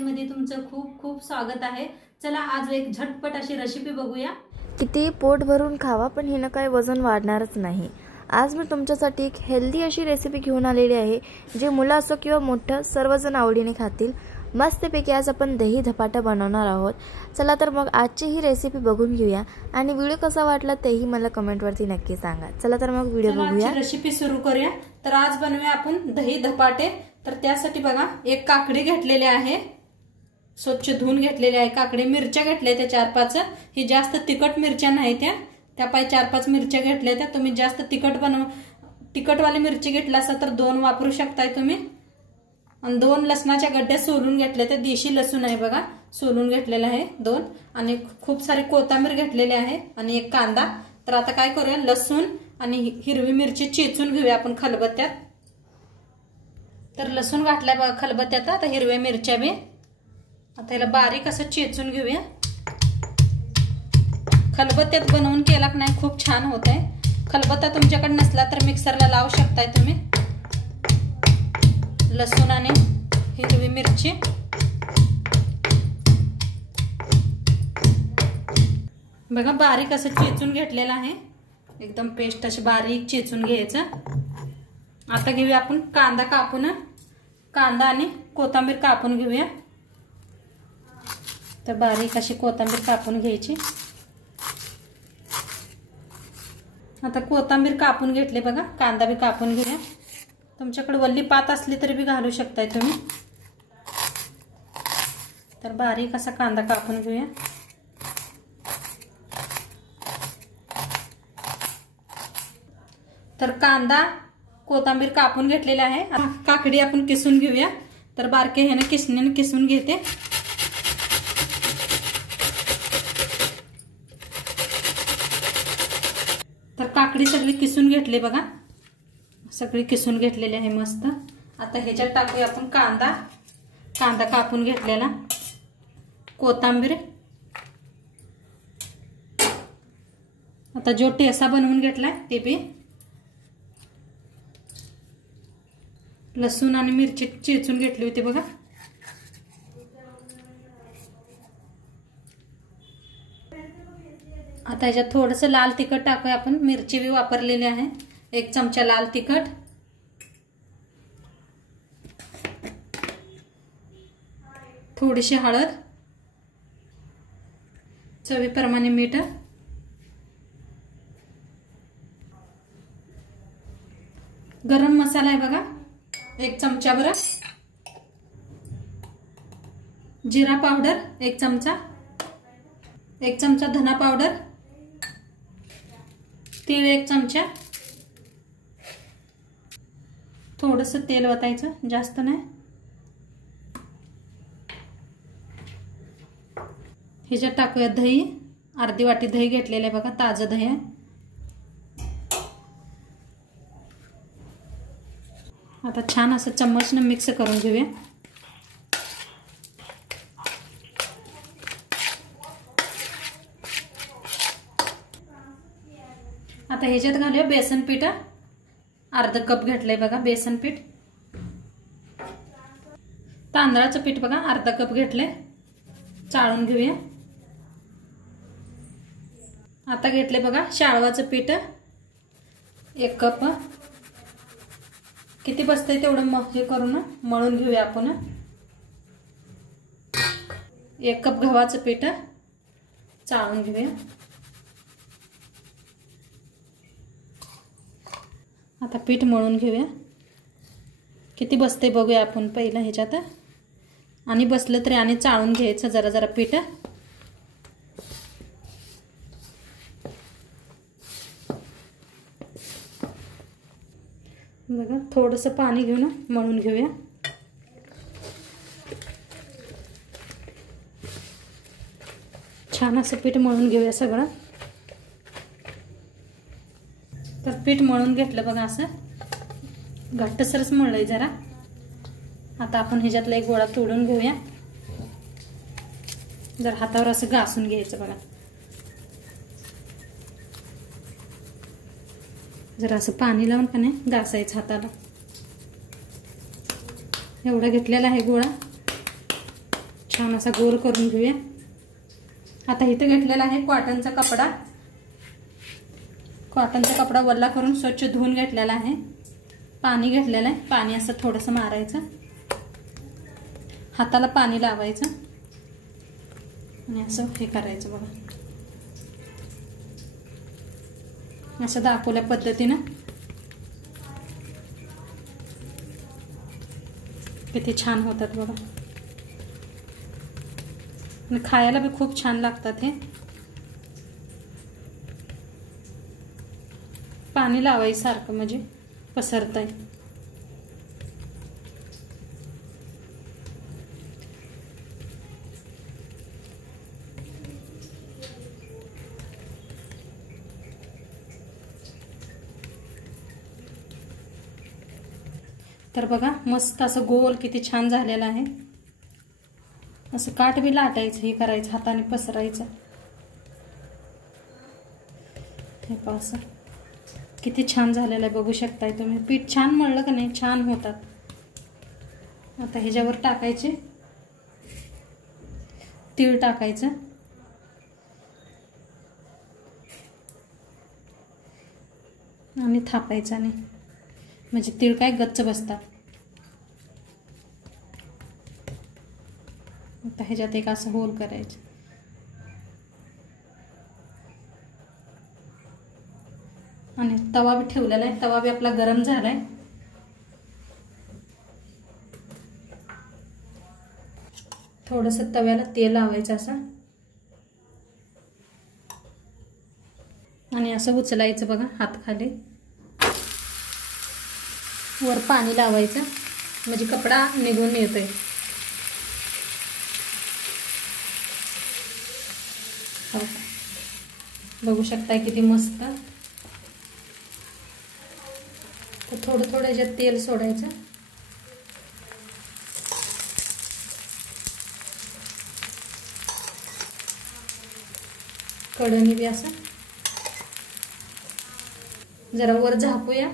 मध्ये तुमचं खूप खूप स्वागत आहे। चला आज एक झटपट अशी रेसिपी बघूया। किती पोट भरून खावा पण हिनं काय वजन वाढणारच नाही। आज मी तुमच्यासाठी एक हेल्दी अशी रेसिपी घेऊन आलेली आहे जे मुलं असो किंवा मोठं सर्वजण आवडीने खातील। मस्तपैकी आज आपण दही धपाटा बनवणार आहोत। चला तर मग आजची ही रेसिपी बघून घेऊया आणि व्हिडिओ कसा वाटला तेही मला कमेंट वरती नक्की सांगा। चला तर मग व्हिडिओ बघूया। रेसिपी सुरू करूया। तर आज बनवूया आपण दही धपाटे। तर त्यासाठी बघा एक काकडी घेतलेली आहे, स्वच्छ धुवून घेतलेली आहे काकडी। मिरच्या घेतल्या त्या 4-5। ही जास्त तिखट मिरच्या नाही त्या पाय 4-5 मिरच्या घेतल्या त्या। तुम्ही जास्त तिखटवाली मिरची घेतला असा तर 2 वापरू शकताय तुम्ही। आणि 2 लसणाच्या गड्ड्या सोलून घेतल्या त्या, देशी लसूण आहे बघा, सोलून घेतलेला आहे 2। आणि खूप सारी कोथिंबीर घेतलेली आहे आणि एक कांदा। तर आता काय करूया, लसूण आणि हिरवी मिरची चेचून घेऊया आपण खलबत्त्यात। तर लसूण घातलाय बघा खलबत्त्यात, आता हिरव्या मिरच्या बी आता याला बारीक असं चेचून घेऊया। खलबत्त्यात बनवून केला की नाही खूप छान होत आहे। खलबत्ता तुमच्याकडे नसला तर मिक्सरला लावू शकताय तुम्ही। लसूण आणि हिरवी मिरची बघा बारीक असं चेचून घेतलेलं आहे, एकदम पेस्ट अशी बारीक चेचून घ्यायचं। आता घेऊया आपण कांदा कापून, कांदा आणि कोथिंबीर कापून घेऊया। तर बारीक अशी कोथिंबीर कापून घ्यायची। आता कोथिंबीर कापून घेतले बघा, कांदा बी कापून घेऊया। तुमच्याकडे वल्ली पात असली तरी बी घालू शकताय तुम्ही। तर बारीक असा कांदा कापून घेऊया। तर कांदा कोथिंबीर कापून घेतलेला आहे। काकडी आपण किसून घेऊया। तर बारके ह्याने किसणीने किसून घेते। तर काकडी सगळी किसून घेतली बघा, सगळी किसून घेतलेली आहे मस्त। आता ह्याच्यात टाकूया आपण कांदा कापून घेतलेला, कोथिंबीर, आता जो ठेचा बनवून घेतलाय ते बी, लसूण आणि मिरची चेचून घेतली होती बघा। आता ह्याच्यात थोडंसं लाल तिखट टाकूया आपण, मिरची बी वापरलेली आहे, 1 चमचा लाल तिखट, थोडीशी हळद, चवीप्रमाणे मीठ, गरम मसाला आहे बघा 1 चमचा भर, जिरा पावडर 1 चमचा, 1 चमचा धना पावडर, तीळ 1 चमचा, थोडस तेल ओतायचं, जास्त नाही। ह्याच्यात टाकूया दही, अर्धी वाटी दही घेतलेलं आहे बघा, ताजं दही आहे। आता छान असं चम्मचने मिक्स करून घेऊया। आता ह्याच्यात घालूया बेसन पीठ, अर्धा कप घेतलंय बघा बेसन पीठ। तांदळाचं पीठ बघा अर्धा कप घेतलंय, चाळून घेऊया। आता घेतले बघा शाळवाचं पीठ 1 कप, किती बसतंय तेवढं हे करून मळून घेऊया आपण। 1 कप गव्हाचं पीठ चाळून घेऊया। आता पीठ मळून घेऊया, किती बसते बघूया आपण पहिलं ह्याच्यात, आणि बसलं तरी आणि चाळून घ्यायचं जरा जरा पीठ। बघा थोडंसं पाणी घेऊन मळून घेऊया। छान असं पीठ मळून घेऊया सगळं। तर पीठ मळून घेतलं बघा, असं घट्टसरच मळलंय जरा। आता आपण ह्याच्यातला एक गोळा तोडून घेऊया, जर हातावर असं घासून घ्यायचं बघा, जरा असं पाणी लावून का नाही घासायचं हाताला। एवढा घेतलेला आहे गोळा। छान असा गोल करून घेऊया। आता इथे घेतलेला आहे कॉटनचा कपडा। कॉटनचा कपडा वल्ला करून स्वच्छ धुवून घेतलेला आहे। पाणी घेतलेलं आहे। पाणी असं थोडंसं मारायचं, हाताला पाणी लावायचं आणि असं हे करायचं बघा, असं दाखवल्या पद्धतीनं। किती छान होतात बघा आणि खायला भी खूप छान लागतात हे। पाणी लावायचं सारखं म्हणजे पसरतंय। तर बघा मस्त असं गोल किती छान झालेला आहे। असं काठ बी लाटायचं, हे करायचं, हाताने पसरायचं। हे पहा असं किती छान झालेलं आहे, बघू शकताय तुम्ही। पीठ छान मळलं का नाही छान होतात। आता ह्याच्यावर टाकायचे तीळ, टाकायचं आणि थापायचं नाही, म्हणजे तीळ काय गच्च बसतात। आता ह्याच्यात एक असं होल करायचं आणि तवा भी ठेवलेला आहे। तवा भी आपला गरम झालाय। थोडंसं तव्याला तेल लावायचं असं आणि असं उचलायचं बघा, हात खाली वर पाणी लावायचं म्हणजे कपडा निघून येतोय। बघू शकताय किती मस्त। तर थोडं थोडं याच्यात तेल सोडायचं, कढईने बी असं जरा वर झापूया।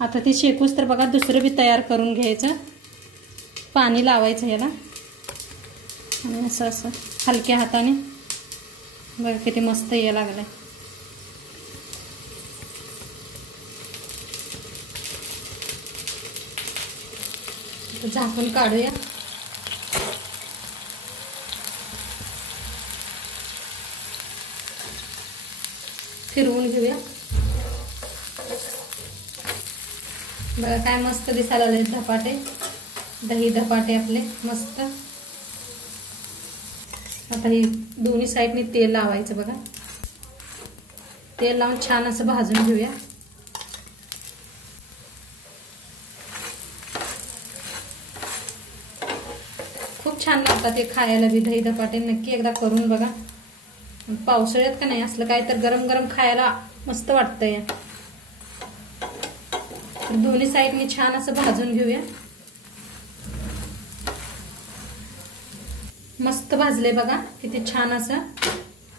आता ते शेकूस तर बघा दुसरं बी तयार करून घ्यायचं। पाणी लावायचं ह्याला आणि असं असं हलक्या हाताने बघा किती मस्त ये लागलाय। झाकून काढूया। फिरवून घेऊया। बघा काय मस्त दिसायला लागले धपाटे, दही धपाटे आपले मस्त। आता हे दोन्ही साईडने तेल लावायचं बघा। तेल लावून छान असं भाजून घेऊया। खूप छान लागतात हे खायला बी दही धपाटे। नक्की एकदा करून बघा। पावसाळ्यात का नाही असलं काय तर गरम गरम खायला मस्त वाटतंय। तर दोन्ही साईडने छान असं भाजून घेऊया। मस्त भाजले बघा किती छान असं।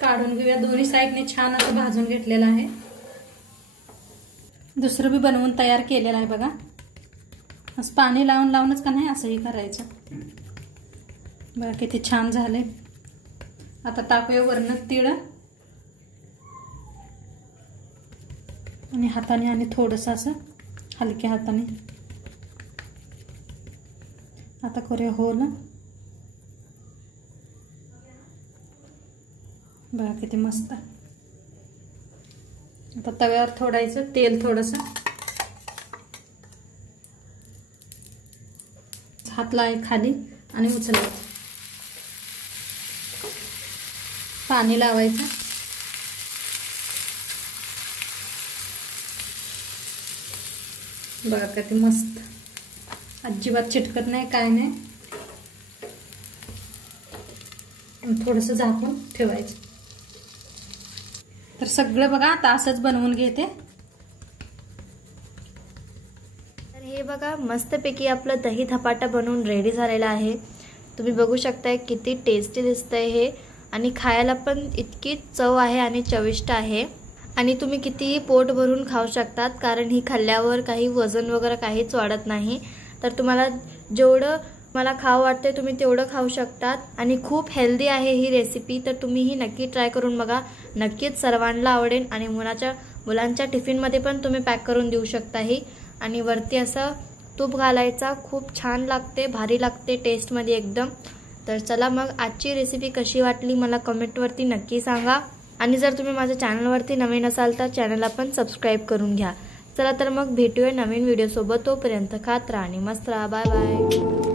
काढून घेऊया। दोन्ही साईडने छान असं भाजून घेतलेलं आहे। दुसरं बी बनवून तयार केलेलं आहे बघा। असं पाणी लावून लावूनच का नाही असंही करायचं बघा किती छान झाले। आता टाकूया वरनं तीळ आणि हाताने आणि थोडंसं असं हलक्या हाताने आता करूया होल। बघा किती मस्त। आता तव्यावर थोडायचं तेल, थोडंसं हात लावाय खाली आणि उचलायचं, पाणी लावायचं, बघा किती मस्त, अजिबात चिटकत नाही काय नाही। थोडंसं झाकून ठेवायचं। तर सगळं बघा आता असंच बनवून घेते। तर हे बघा मस्तपैकी आपलं दही धपाटा बनवून रेडी झालेला आहे। तुम्ही बघू शकताय किती टेस्टी दिसतंय हे आणि खायला पण इतकी चव आहे आणि चविष्ट आहे आणि तुम्ही कितीही पोट भरून खाऊ शकतात कारण ही खाल्ल्यावर काही वजन वगैरे काहीच वाढत नाही तर तुम्हाला जेवढं मला खावं वाटते तुम्ही तेवढं खाऊ शकतात आणि खूप हेल्दी आहे ही रेसिपी। तर तुम्ही ही नक्की ट्राय करून बघा, नक्कीच सर्वांना आवडेल आणि मुलांच्या टिफिनमध्ये पण तुम्ही पॅक करून देऊ शकता ही। आणि वरती असं तूप घालायचा, खूप छान लागते, भारी लागते टेस्टमध्ये एकदम। तर चला मग आजची रेसिपी कशी वाटली मला कमेंटवरती नक्की सांगा आणि जर तुम्ही माझ्या चॅनलवरती नवीन असाल तर चॅनलला पण सबस्क्राईब करून घ्या। चला तर मग भेटूया नवीन व्हिडिओ सोबत, तोपर्यंत खात राहा आणि मस्त राहा, बाय बाय।